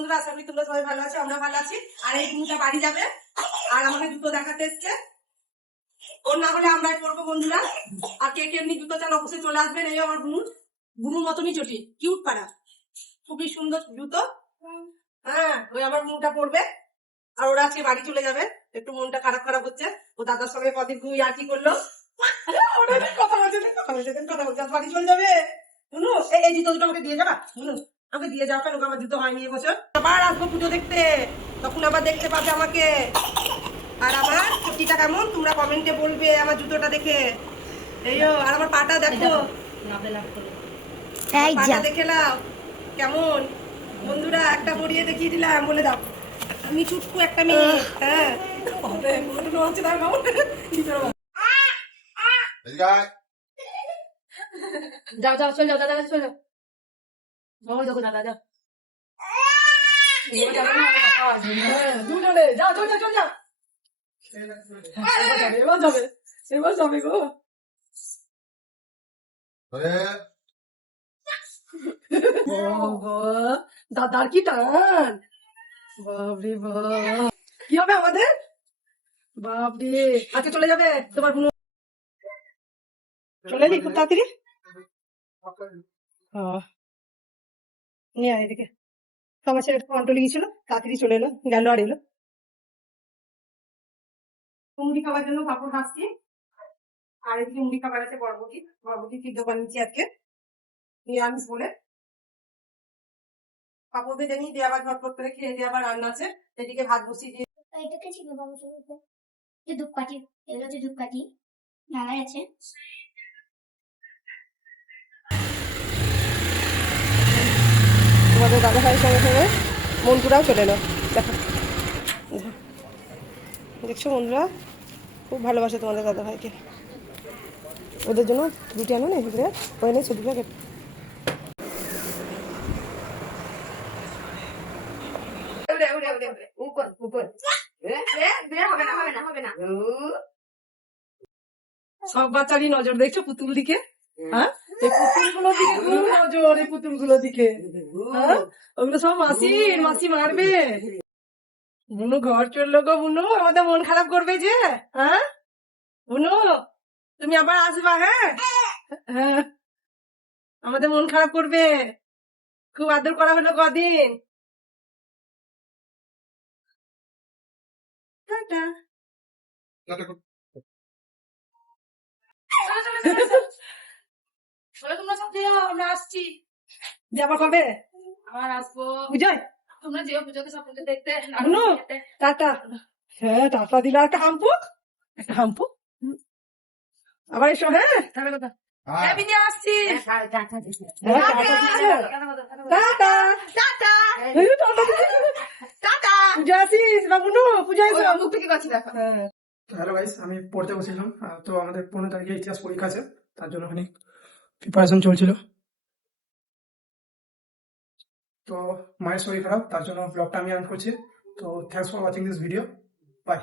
বন্ধুরা, আশা করি তোমরা সবাই ভালো আছো, আমরা ভালো আছি। আর এই বুনুটা বাড়ি যাবে। আর আমাকে জুতো দেখাতে এসছে। ওর না হলে আমরাই পরবো, বন্ধুরা। আর কে কে এমনি জুতো চান, অবশ্যই চলে আসবেন। এই আমার বুনু। বুনুর মতনই চটি। কিউট পাড়া। খুবই সুন্দর জুতো। হ্যাঁ ওই আমার বুনুটা পরবে। আর ওরা আজকে বাড়ি চলে যাবে। একটু মনটা খারাপ খারাপ হচ্ছে। ও দাদার সঙ্গে কদিন খুবই আর কি করল? কথা বলছে কথা বলছে কথা বলছে বাড়ি চলে যাবে। বুনু, এই জুতো দুটো আমাকে দিয়ে যাবা? বুনু। আমাকে দিয়ে যাও কেন আমার জুতো হয়নি এবছর। আবার আসব পুজো দেখতে। তখন আবার দেখতে পাবে আমাকে। আর আমার চুটিটা কেমন? তোমরা কমেন্টে বলবে আমার জুতোটা দেখে। এই আর আমার পাটা দেখো। এই যা। পাটা দেখে নাও কেমন? বন্ধুরা একটা পরিয়ে দেখিয়ে দিলাম বলে দাও। আমি চুটকু একটা মেয়ে। হ্যাঁ। ঘটনা হচ্ছে তার। যাও যাও চল যাও দাদা চল যাও। যাও দেখো দাদা যাও এবার যাবে না, এবার খাওয়া আসবে। দুজনে যাও চল যাও চল যাও এবার যাবে এবার যাবে এবার যাবে গো ধরে। বাবা, দাদার কি টান বাবরে বাপ কি হবে আমাদের বাপরে আজকে চলে যাবে তোমার বোন চলে এলি খুব তাড়াতাড়ি নিয়ে আয় এদিকে। আমার ছেলে কন্ট্রোলে গিয়েছিল তাড়াতাড়ি চলে এলো, গেল আর এলো। মুড়ি খাওয়ার জন্য পাপড় ভাজছি। আর এদিকে মুড়ি খাবার আছে বরবটি বরবটি সিদ্ধ বানিয়েছি আজকে। নিরামিষ বলে ভেজে নিই দিয়ে আবার ঝটপট করে খেয়ে দিয়ে আবার রান্না আছে। এদিকে ভাত বসিয়ে দিয়ে এটাকে ছিল বাবু যে ধূপকাঠি, এগুলো হচ্ছে ধূপকাঠি নালাই আছে। তোমাদের দাদা ভাইয়ের সঙ্গে সঙ্গে মন্টুরাও চলে এলো। দেখো। দেখছ বন্ধুরা? খুব ভালোবাসে তোমাদের দাদা ভাইকে। ওদের জন্য রুটি আনো না এদিকে ওই এনেছো দু প্যাকেট। সব বাচ্চারই নজর দেখছ পুতুল দিকে? হ্যাঁ? এই পুতুলগুলোর দিকে খুব নজর এই পুতুলগুলোর দিকে। হ্যাঁ? ওগুলো সব মাসির মাসি মারবে। বুনু ঘর চলল গো বুনু আমাদের মন খারাপ করবে যে হ্যাঁ? বুনু তুমি আবার আসবা হ্যাঁ? হ্যাঁ। আমাদের মন খারাপ করবে। খুব আদর করা হলো কদিন। টাটা। চলো তোমরা সব যেও আমরা আসছি। যাবা কবে? আবার আসব। বুঝাই তোমরা যেও পুজোকে সব দেখতে। টাটা। হ্যাঁ টাটা দিলে আর একটা হাম্পু? একটা হাম্পু? আবার এসো হ্যাঁ? তাহলে কথা আয়। হ্যাঁ হ্যাঁ, হ্যাঁ হ্যালো আমি পড়তে বসেছিলাম। তো আমাদের পনেরো তারিখে ইতিহাস পরীক্ষা আছে। তার জন্য অনেক প্রিপারেশন চলছিল? তো মায়ের শরীর খারাপ, তার জন্য ব্লগটা আমি আন করছি। তো thanks for watching this video bye